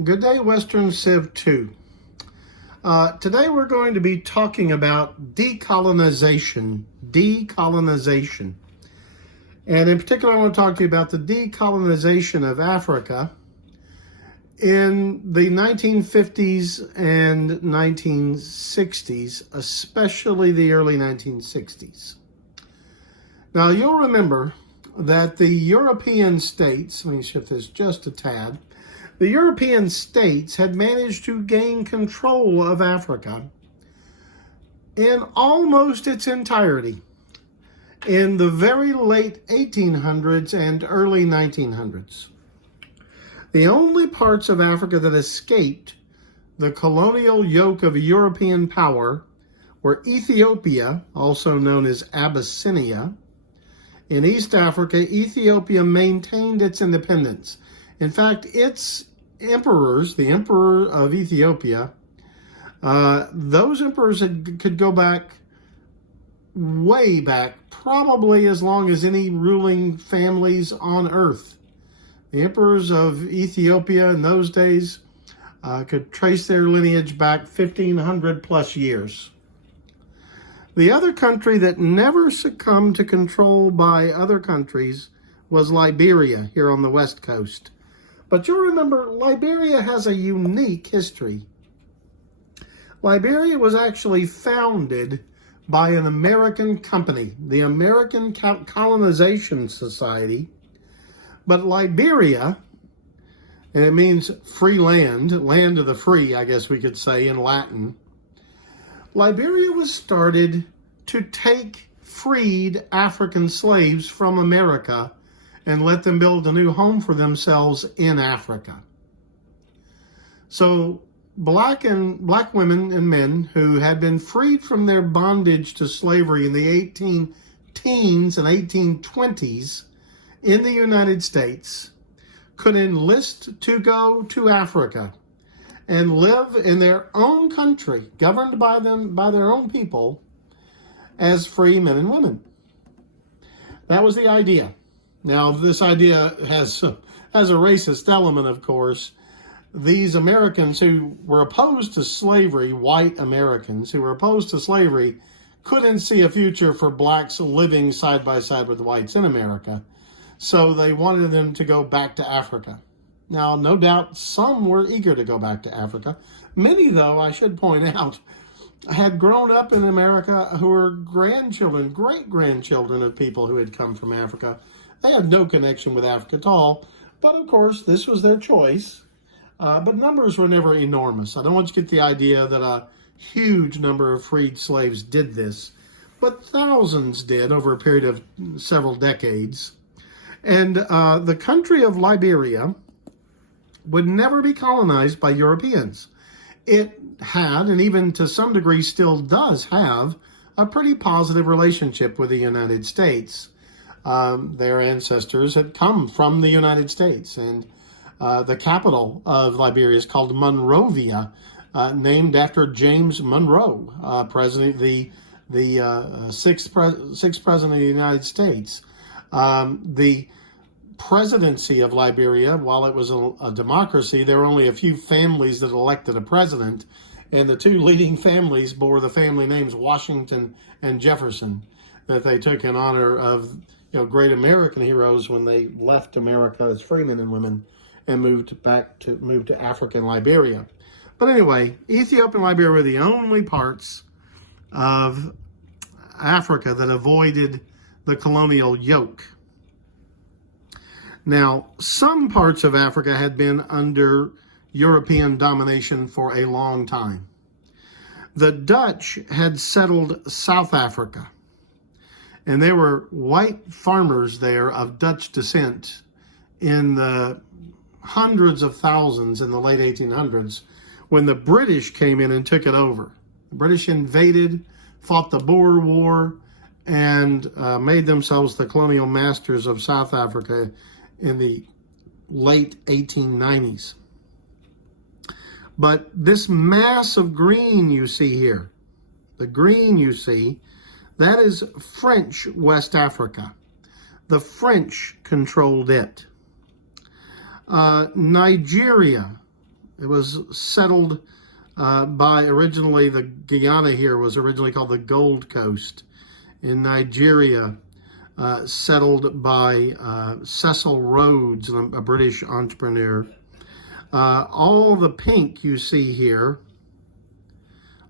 Good day, Western Civ 2. Today we're going to be talking about decolonization. Decolonization. And in particular, I want to talk to you about the decolonization of Africa in the 1950s and 1960s, especially the early 1960s. Now, you'll remember that the European states, let me shift this just a tad, the European states had managed to gain control of Africa in almost its entirety in the very late 1800s and early 1900s. The only parts of Africa that escaped the colonial yoke of European power were Ethiopia, also known as Abyssinia. In East Africa, Ethiopia maintained its independence. In fact, its emperors, the emperor of Ethiopia, those emperors could go back, way back, probably as long as any ruling families on earth. The emperors of Ethiopia in those days could trace their lineage back 1,500 plus years. The other country that never succumbed to control by other countries was Liberia, here on the West Coast. But you'll remember, Liberia has a unique history. Liberia was actually founded by an American company, the American Colonization Society. But Liberia, and it means free land, land of the free, I guess we could say in Latin. Liberia was started to take freed African slaves from America and let them build a new home for themselves in Africa. So black women and men who had been freed from their bondage to slavery in the 18 teens and 1820s in the United States could enlist to go to Africa and live in their own country, governed by their own people, as free men and women. That was the idea. Now, this idea has a racist element, of course. These Americans who were opposed to slavery, white Americans who were opposed to slavery, couldn't see a future for blacks living side by side with whites in America. So they wanted them to go back to Africa. Now, no doubt some were eager to go back to Africa. Many, though, I should point out, had grown up in America who were grandchildren, great-grandchildren of people who had come from Africa. They had no connection with Africa at all. But, of course, this was their choice. But numbers were never enormous. I don't want you to get the idea that a huge number of freed slaves did this. But thousands did over a period of several decades. And the country of Liberia would never be colonized by Europeans. It had, and even to some degree still does have, a pretty positive relationship with the United States. Their ancestors had come from the United States, and the capital of Liberia is called Monrovia, named after James Monroe, the sixth president of the United States. The Presidency of Liberia, while it was a democracy, there were only a few families that elected a president, and the two leading families bore the family names Washington and Jefferson, that they took in honor of great American heroes when they left America as free men and women and moved to Africa and Liberia. But anyway, Ethiopia and Liberia were the only parts of Africa that avoided the colonial yoke. Now, some parts of Africa had been under European domination for a long time. The Dutch had settled South Africa, and there were white farmers there of Dutch descent in the hundreds of thousands in the late 1800s when the British came in and took it over. The British invaded, fought the Boer War, and made themselves the colonial masters of South Africa in the late 1890s. But this mass of green you see here, the green you see, that is French West Africa. The French controlled it. Nigeria It was settled by originally, the Guyana here was originally called the Gold Coast. In Nigeria, settled by Cecil Rhodes, a British entrepreneur. All the pink you see here,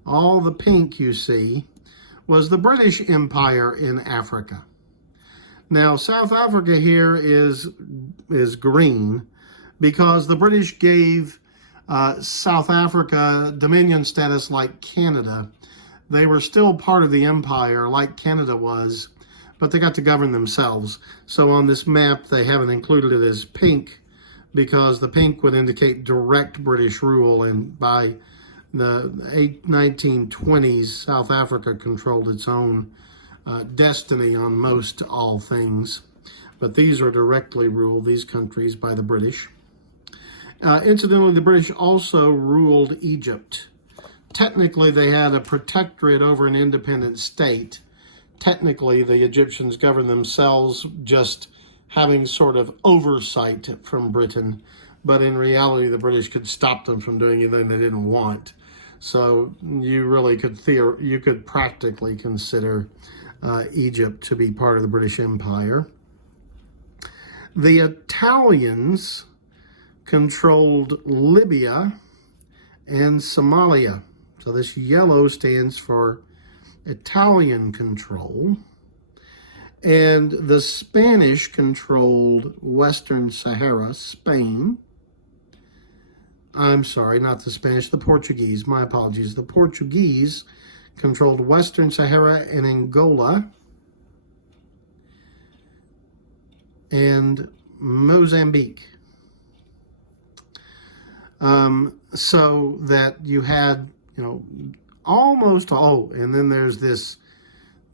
all the pink you see, was the British Empire in Africa. Now, South Africa here is green because the British gave South Africa dominion status like Canada. They were still part of the empire like Canada was, but they got to govern themselves. So on this map, they haven't included it as pink because the pink would indicate direct British rule, and by the 1920s, South Africa controlled its own destiny on most all things. But these are directly ruled, these countries, by the British. Incidentally, the British also ruled Egypt. Technically, they had a protectorate over an independent state. Technically, the Egyptians governed themselves, just having sort of oversight from Britain. But in reality, the British could stop them from doing anything they didn't want. So you really could practically consider Egypt to be part of the British Empire. The Italians controlled Libya and Somalia. So this yellow stands for Italian control. And the Spanish controlled Western Sahara, Spain. I'm sorry, not the Spanish, the Portuguese. My apologies. The Portuguese controlled Western Sahara and Angola and Mozambique. So that you had, almost, and then there's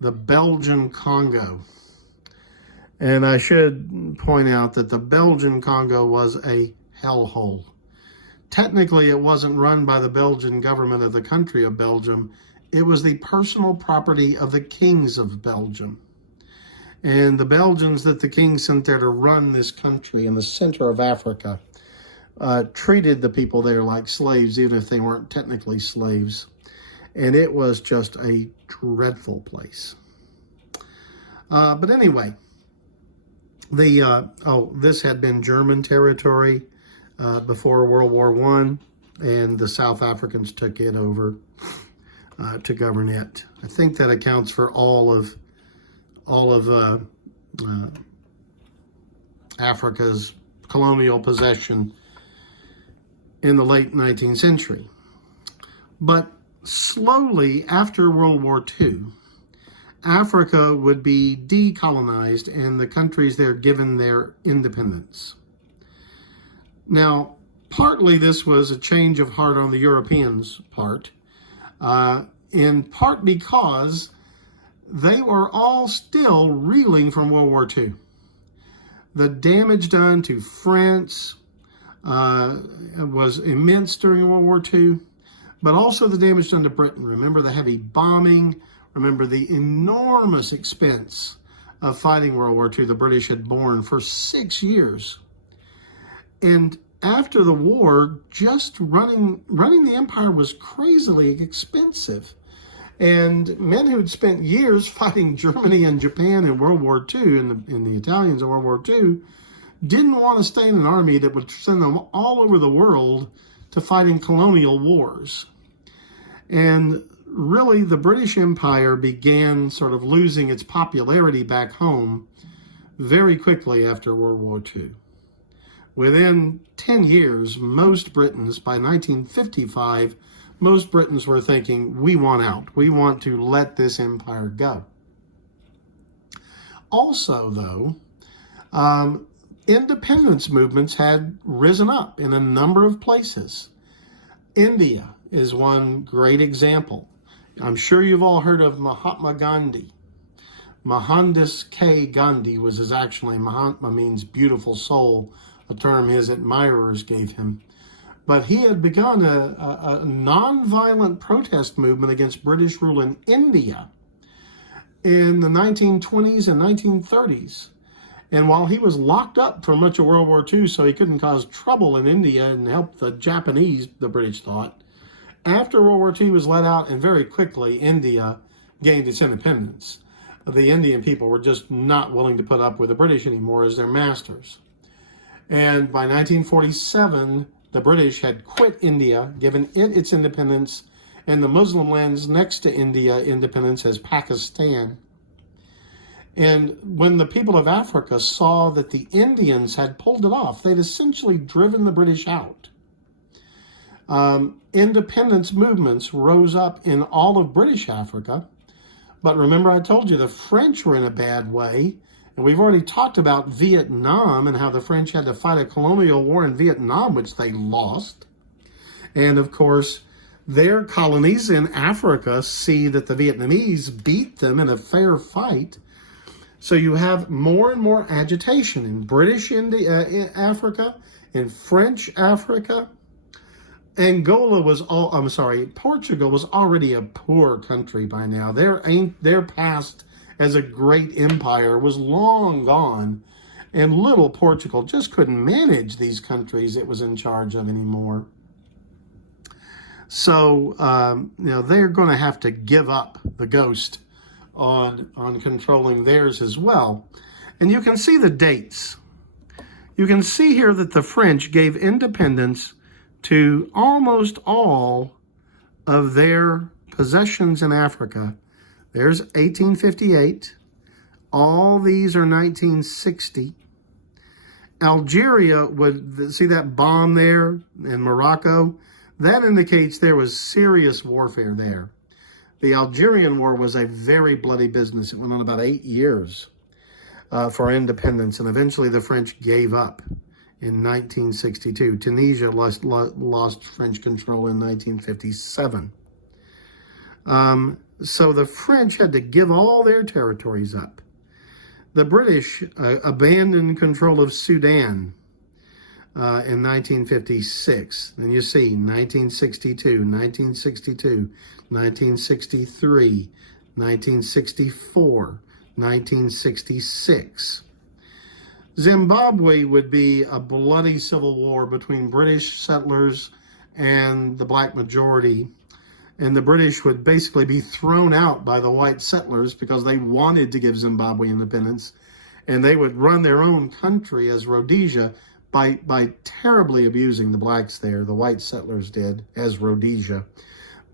the Belgian Congo. And I should point out that the Belgian Congo was a hellhole. Technically, it wasn't run by the Belgian government of the country of Belgium. It was the personal property of the kings of Belgium. And the Belgians that the king sent there to run this country in the center of Africa treated the people there like slaves, even if they weren't technically slaves. And it was just a dreadful place. But anyway, this had been German territory before World War I, and the South Africans took it over to govern it. I think that accounts for all of Africa's colonial possession in the late 19th century. But slowly, after World War II, Africa would be decolonized and the countries there given their independence. Now, partly this was a change of heart on the Europeans' part, in part because they were all still reeling from World War II. The damage done to France was immense during World War II, but also the damage done to Britain. Remember the heavy bombing. Remember the enormous expense of fighting World War II the British had borne for 6 years. And after the war, just running the empire was crazily expensive. And men who'd spent years fighting Germany and Japan in World War II and the Italians in World War II didn't want to stay in an army that would send them all over the world to fight in colonial wars. And really, the British Empire began sort of losing its popularity back home very quickly after World War II. Within 10 years, most Britons, by 1955, most Britons were thinking, we want out. We want to let this empire go. Also, though, independence movements had risen up in a number of places. India is one great example. I'm sure you've all heard of Mahatma Gandhi. Mohandas K. Gandhi was his actual name. Mahatma means beautiful soul, a term his admirers gave him. But he had begun a non-violent protest movement against British rule in India in the 1920s and 1930s. And while he was locked up for much of World War II, so he couldn't cause trouble in India and help the Japanese, the British thought, after World War II was let out, and very quickly India gained its independence, the Indian people were just not willing to put up with the British anymore as their masters. And by 1947, the British had quit India, given it its independence, and the Muslim lands next to India independence as Pakistan. And when the people of Africa saw that the Indians had pulled it off, they'd essentially driven the British out. Independence movements rose up in all of British Africa. But remember, I told you the French were in a bad way. And we've already talked about Vietnam and how the French had to fight a colonial war in Vietnam, which they lost. And of course, their colonies in Africa see that the Vietnamese beat them in a fair fight. So you have more and more agitation in British in Africa, in French Africa. Portugal was already a poor country by now. Their past as a great empire was long gone, and little Portugal just couldn't manage these countries it was in charge of anymore. So, they're going to have to give up the ghost on controlling theirs as well. And you can see the dates. You can see here that the French gave independence to almost all of their possessions in Africa. There's 1858. All these are 1960. Algeria would, see that bomb there in Morocco? That indicates there was serious warfare there. The Algerian War was a very bloody business. It went on about 8 years for independence, and eventually the French gave up in 1962. Tunisia lost French control in 1957. So the French had to give all their territories up. The British abandoned control of Sudan in 1956. And you see 1962, 1962, 1963, 1964, 1966. Zimbabwe would be a bloody civil war between British settlers and the black majority. And the British would basically be thrown out by the white settlers because they wanted to give Zimbabwe independence. And they would run their own country as Rhodesia by terribly abusing the blacks there. The white settlers did, as Rhodesia.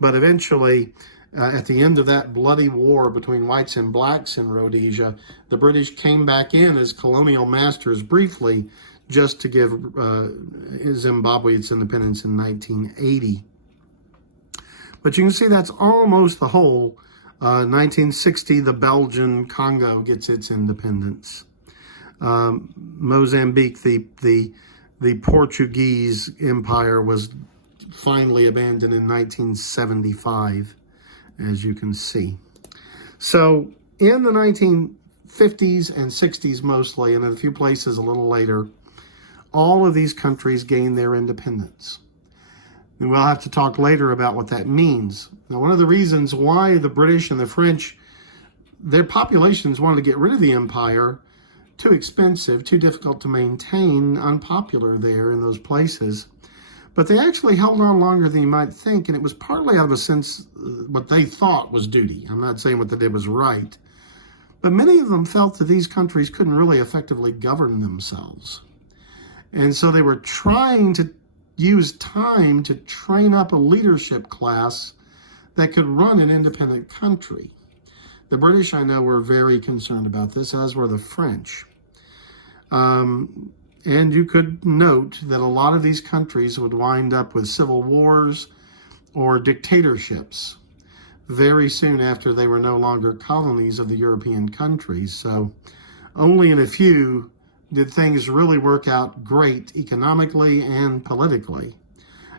But eventually, at the end of that bloody war between whites and blacks in Rhodesia, the British came back in as colonial masters briefly, just to give Zimbabwe its independence in 1980. But you can see that's almost the whole. 1960, the Belgian Congo gets its independence. Mozambique, the Portuguese Empire, was finally abandoned in 1975, as you can see. So in the 1950s and 60s mostly, and in a few places a little later, all of these countries gained their independence. And we'll have to talk later about what that means. Now, one of the reasons why the British and the French, their populations wanted to get rid of the empire, too expensive, too difficult to maintain, unpopular there in those places. But they actually held on longer than you might think, and it was partly out of a sense what they thought was duty. I'm not saying what they did was right. But many of them felt that these countries couldn't really effectively govern themselves. And so they were trying to use time to train up a leadership class that could run an independent country. The British, I know, were very concerned about this, as were the French. And you could note that a lot of these countries would wind up with civil wars or dictatorships very soon after they were no longer colonies of the European countries. So only in a few did things really work out great economically and politically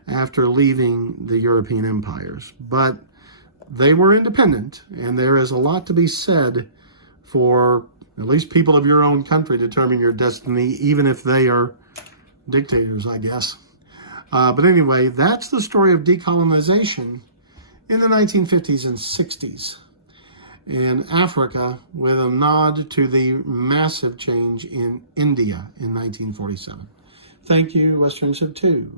after leaving the European empires. But they were independent, and there is a lot to be said for at least people of your own country determining your destiny, even if they are dictators, I guess. But anyway, that's the story of decolonization in the 1950s and 60s. in Africa with a nod to the massive change in India in 1947. Thank you, Westerns of Two.